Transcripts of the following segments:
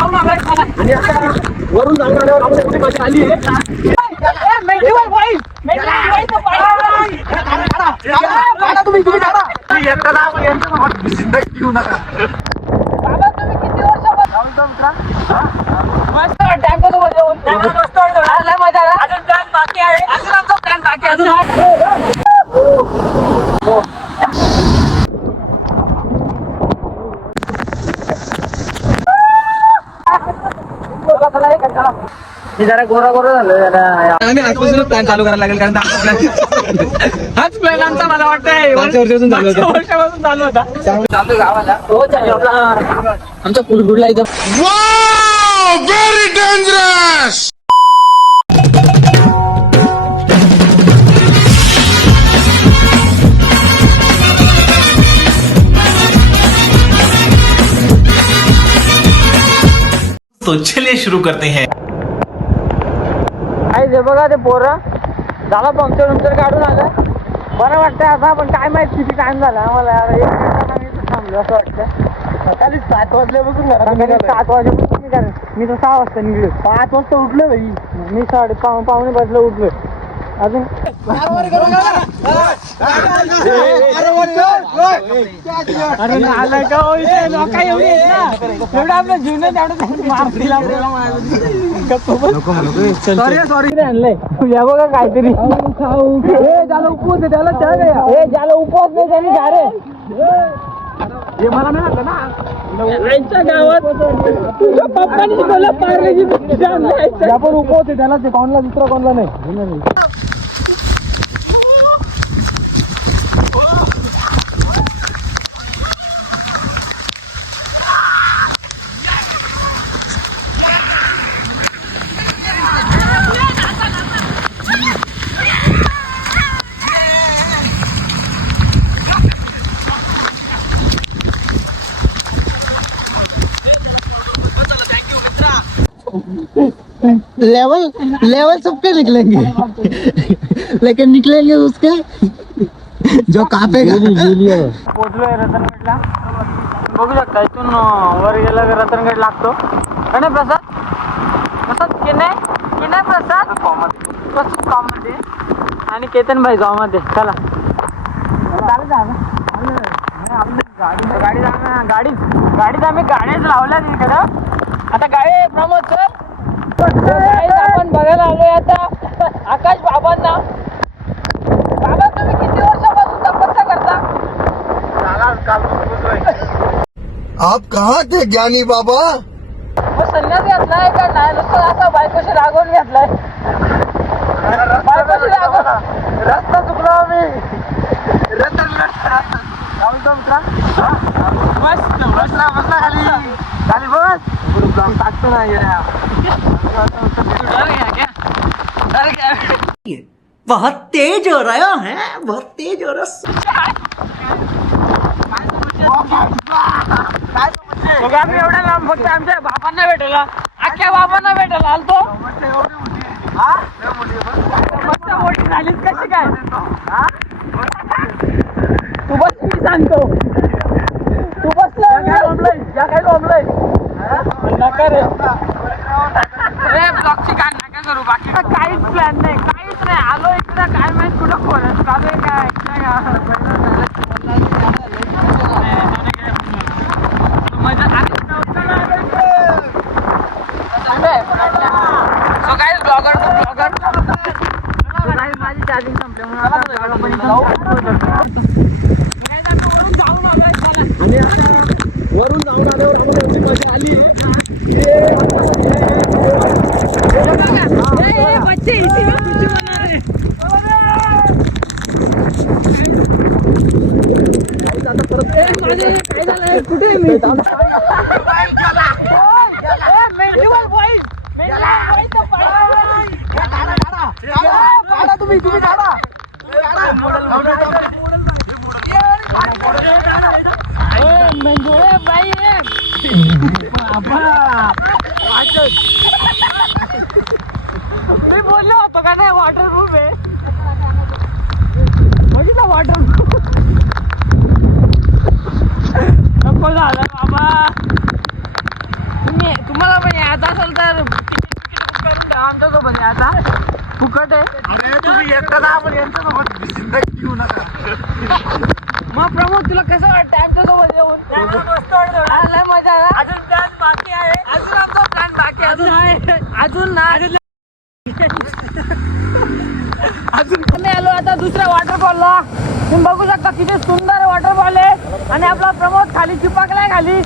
आणि आता वरून जाऊन आल्यावर आली आहे. तुम्ही तुम्ही जिंदगी घेऊ नका बाबा, मस्त वाटतं आमच्यासोबत येऊन. आज लय मजा आला. अजून plan बाकी आहे. अजून आमचा plan बाकी आहे. अजून आहे. मी जरा गोरा गोरा झालो जरा आम्ही आजपासूनच प्लॅन चालू करायला लागेल कारण हाच प्लॅन आमचा मला वाटतंय मागच्या वर्षापासून चालू होता. मागच्या वर्षापासून चालू होता चालू गावाला हो चालेल आपला आमचा कुलगुडला इथं! Very dangerous! तो चलिए शुरू करते हैं आहे जे बघा ते पोरं. झाला पंक्चर पंक्चर काढून आलं. बरं वाटतंय आता पण काय माहीत किती टाइम झाला आम्हाला? यार. एक थांबलो असं वाटतं सकाळी सात वाजल्यापासून घरात. सात वाजेपासून मी मी तर सहा वाजता निघलो पाच वाजता उठलो भाई मी साडे पाव पावणे बसला उठलो अजून अरे नालाय का हो इथे. लोक एवढी आहेत ना एवढं आपलं जीवन सॉरी सॉरी आणलंय बघा काहीतरी हे ज्याला उपवास आहे त्याला त्या गया ज्याला उपवास नाही त्याने जा रे हे मला नाही आलं ना गावात तुझ्या पप्पाने पार्लेजी बिस्किट आणलं उपवास आहे त्याला ते कोणला दुसरा कोणला नाही. लेवल लेवल सबके निकलेंगे। लेकिन निकलेंगे उसके जो कापेगा। पोहोचलोय रतनगडला. बघू शकता इथून वर गेला की रतनगड लागतो. प्रसाद? प्रसाद की नाही की नाही प्रसाद आणि केतन भाई गावामध्ये. चला. गाडी जा- गाडी गाडीत आम्ही गाड्याच लावल्या इकडं. आता गाडी प्रमोद सर आपण बघायला आलोय आता. आकाश बाबांना. बाबा तुम्ही किती वर्षापासून तपस्या करता? आप कहाँ थे ज्ञानी बाबा? मग संन्यास घेतलाय का नाही? नुसतं असा बायकोशी रागवून घेतलाय. बायकोशी रागवून रस्ता चुकलो आम्ही. मस्त बसला बसला खाली. खाली बस. टाकतो ना येड्या. डर गया क्या डर गया बहुत तेज हो रहा है बहुत तेज हो रहा मग आम्ही एवढ्या लांब फक्त आमच्या बाबांना भेटायला अख्ख्या बाबांना भेटायला आलतो मस्त मोठी झालीच कशी काय? तू बस मी सांगतो तू बसला या काय जमलंय नका रे रे ब्लॉगची काय नका करू बाकी काहीच प्लॅन नाही काहीच नाही आलो इकडं काय माहीत कुठं खोल चालू आहे काय मजा सो काय ब्लॉगर ब्लॉगर माझी चार्जिंग संपली वरून जाऊन आल्यावर खूप मजा आली कुठे मी? ए, मेंढीवर बैल. मेंढीवर बैल तर पळा. काढा तुम्ही तुम्ही काढा ए, मेंढीवर बाई ए. मी बोललो होतो का नाही वॉटर प्रूफ आहे. बघितलं वॉटर नको झालं बाबा. तुम्ही तुम्हाला असेल तर तिकीट करून ठेवा आमच्यासोबत या आता फुकट आहे. अरे तुम्ही एकटा जा पण यांच्यासोबत जिंदगी घेऊ नका. मग प्रमोद तुला कसं वाटतं आमच्यासोबत येऊन मस्त वाटतं लय मजा आला अजून प्लॅन बाकी आहे अजून आमचा प्लॅन बाकी आहे. अजून आहे अजून ना अजून आम्ही आलो आता दुसऱ्या वॉटरफॉलला तुम्ही बघू शकता किती सुंदर वॉटरफॉल आहे. आणि आपला प्रमोद खाली चिपकलाय खाली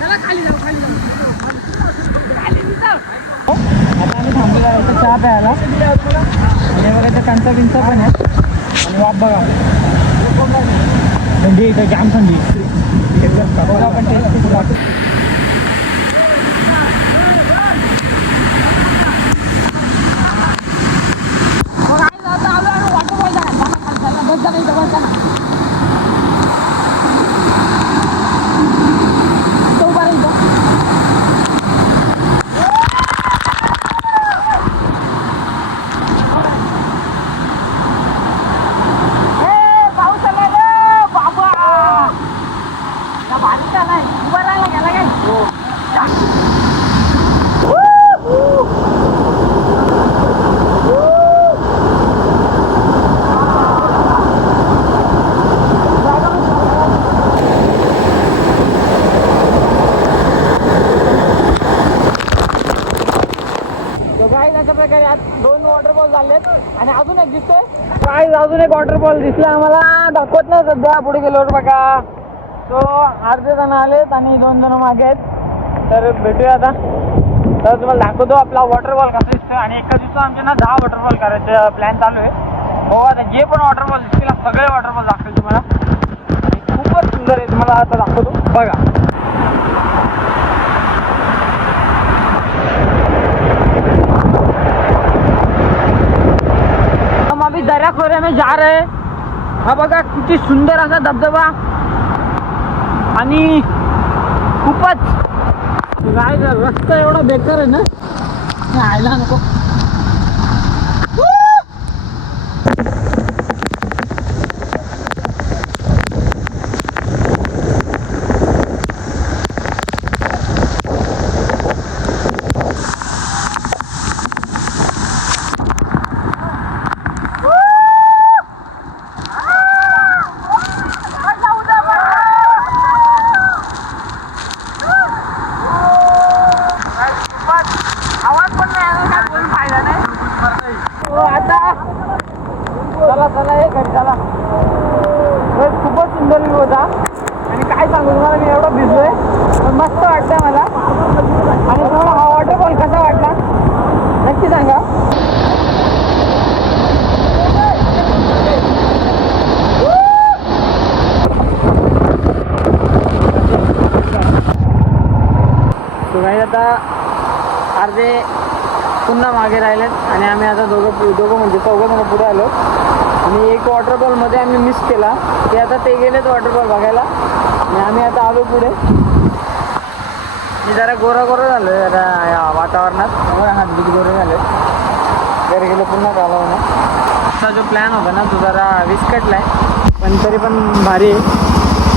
चला खाली जाऊ खाली जाऊ खाली जाऊ. आता आम्ही थांबलो जरा चहा प्यायला आणि बघा इथं कंचा बिंचा पण आहे आणि वाप बघा थंडी इथं जाम थंडी बघा पण टेस्ट किती लागते. बघा, आई आता आलो आलो waterfall ला. चला, खाली चला, बस जा ना इथं, बस जा ना. इथं उभा राहा इथं. ए, पाऊस आला रे, बाबा. या भारीत आलाय. उभा राहायला गेला काय? काही अशा प्रकारे आज दोन वॉटरफॉल झालेत. आणि अजून एक दिसतोय. काय अजून एक वॉटरफॉल दिसला आम्हाला. दाखवत नाही सध्या. पुढे गेलो बघा. तो अर्धे जण आलेत आणि दोन जण मागे आहेत. तर भेटूया आता. तर तुम्हाला दाखवतो आपला वॉटरफॉल कसा दिसतोय. आणि एका दिवसात आमचे ना दहा वॉटरफॉल करायचं प्लॅन चालू आहे. हो आता जे पण वॉटरफॉल दिसतील सगळे वॉटरफॉल दाखवेल तुम्हाला. खूपच सुंदर आहे तुम्हाला आता दाखवतो. बघा. हम अभी में जा रहे हा. बघा किती सुंदर असा धबधबा. आणि खूपच काय रस्ता एवढा बेकार आहे ना. आयला नको आवाज पण नाही आला, काय बोलून फायदा नाही हो आता चला चला हे घरी चला खरंच खूपच सुंदर व्ह्यू होता आणि काय सांगू तुम्हाला मी एवढं भिजलोय पण मस्त वाटतंय मला आणि तुम्हाला हा वॉटरफॉल कसा वाटला नक्की सांगा तो काही आता अर्धे पुन्हा मागे राहिलेत आणि आम्ही आता दोघं दोघं म्हणजे चौघं जण पुढे आलो. आणि एक वॉटरफॉलमध्ये आम्ही मिस केला. ते आता ते गेलेत वॉटरफॉल बघायला. आणि आम्ही आता आलो पुढे. मी जरा गोरा गोरा झालो जरा या वातावरणात. त्यामुळे हात गोरे झाले. घरी गेलो पुन्हा झाला असा जो प्लॅन होता ना तो जरा विस्कटला आहे पण तरी पण भारी आहे.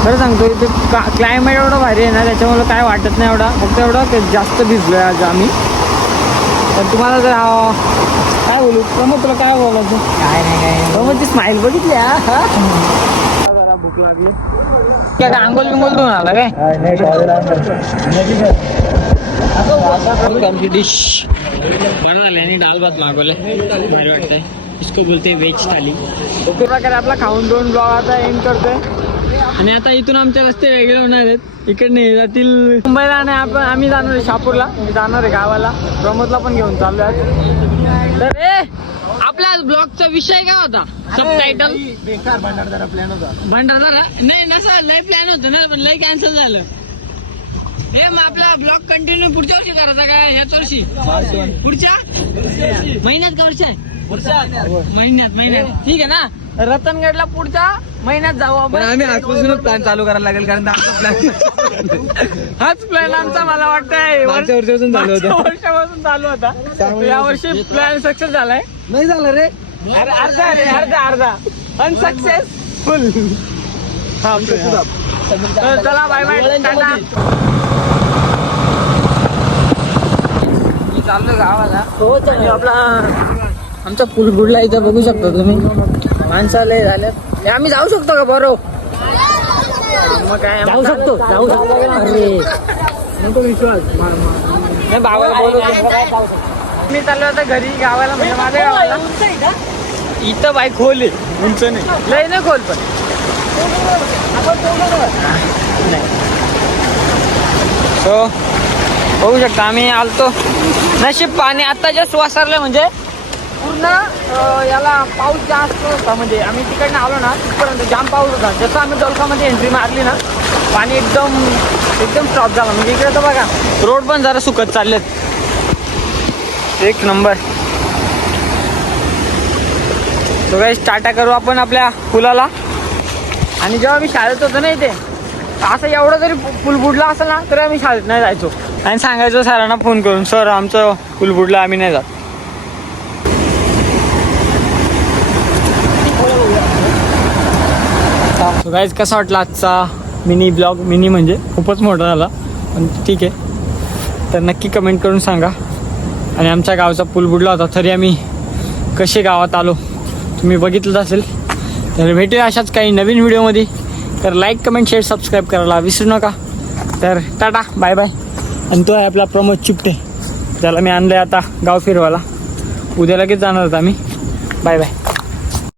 खरं सांगतो इथे का क्लायमेट एवढं भारी आहे ना त्याच्यामुळे काय वाटत नाही एवढा. फक्त एवढं ते जास्त भिजलो आहे आज आम्ही. पण तुम्हाला जर हा- काय बोलू प्रमोद तुला काय बोलायचं काय नाही काय प्रमोदची स्माईल बघितली? जरा भूक लागली. काय काय अंगोल बिंगोल देऊन आला काय? आमची डिश बरं झाले आणि डाल भात मागवले भारी वाटतंय. इसको बोलते व्हेज थाली. ओके प्रकारे आपला खाऊन दोन ब्लॉग आता एंड करतोय. आणि आता इथून आमचे रस्ते वेगळे होणार आहेत. इकडने जातील. मुंबईला आणि आपण आम्ही जाणार आहे शापूरला मी जाणार आहे गावाला. प्रमोदला पण घेऊन चाललो आहे तर ए आपल्या ब्लॉगचा विषय काय होता? सब टायटल बेकार भंडारदारा प्लॅन होता. भंडारदारा? नाही नसं लय प्लॅन होतं ना पण लय कॅन्सल झालं. हे मग आपला ब्लॉग कंटिन्यू पुढच्या वर्षी करायचा काय? ह्याच वर्षी. पुढच्या? महिन्यात का वर्ष आहे महिन्यात महिन्यात. ठीक आहे ना? रतनगडला पुढच्या महिन्यात जाऊ पण आम्ही आजपासूनच प्लॅन चालू करायला लागेल कारण आमचा प्लॅन हाच प्लॅन आमचा मला वाटतंय. मागच्या वर्षापासून चालू होता. वर्षापासून चालू होता. या वर्षी प्लॅन सक्सेस झालाय. नाही झालं रे. अरे अर्धा रे अर्धा अर्धा. अनसक्सेसफुल चला बाय बाय टाटा. चाललो गावाला. हो आपला आमचा पूल बुडला इथं बघू शकता तुम्ही. माणसाले झाल्यात आम्ही जाऊ शकतो का बरो? मग काय जाऊ शकतो जाऊ शकतो. अरे. विश्वास. नाही मी चाललो आता घरी गावाला म्हणजे माझ्या गावाला. इथं बाईक खोल आहे. उंच नाही. लय नाही खोल पण. सो बघू शकता आम्ही आलतो. नशीब पाणी आता जस्ट वासरलं म्हणजे पूर्ण याला पाऊस जास्त होता. म्हणजे आम्ही तिकडनं आलो ना तिथपर्यंत जाम पाऊस होता. जसं आम्ही डोलकामध्ये एंट्री मारली ना पाणी एकदम एकदम स्टॉप झाला. म्हणजे इकडे तर बघा रोड पण जरा सुकत चाललेत. एक नंबर तो काही टाटा करू आपण आपल्या पुलाला. आणि जेव्हा मी शाळेत होतो ना इथे असं एवढं जरी पूल बुडला असेल ना तरी आम्ही शाळेत नाही जायचो. आणि सांगायचो सरांना फोन करून सर आमचं पूल बुडला आम्ही नाही जात. गाईज कसा वाटला आजचा मिनी ब्लॉग मिनी म्हणजे खूपच मोठा झाला. पण ठीक आहे. तर नक्की कमेंट करून सांगा. आणि आमच्या गावचा पूल बुडला होता तरी आम्ही कसे गावात आलो तुम्ही बघितलंच असेल. तर भेटूया अशाच काही नवीन व्हिडिओमध्ये तर लाईक कमेंट शेअर सबस्क्राईब करायला विसरू नका. तर टाटा बाय बाय आणि तो आहे आपला प्रमोद चिपटे. त्याला मी आणलं आहे आता गाव फिरवायला. उद्या लगेच जाणार होता आम्ही. Bye bye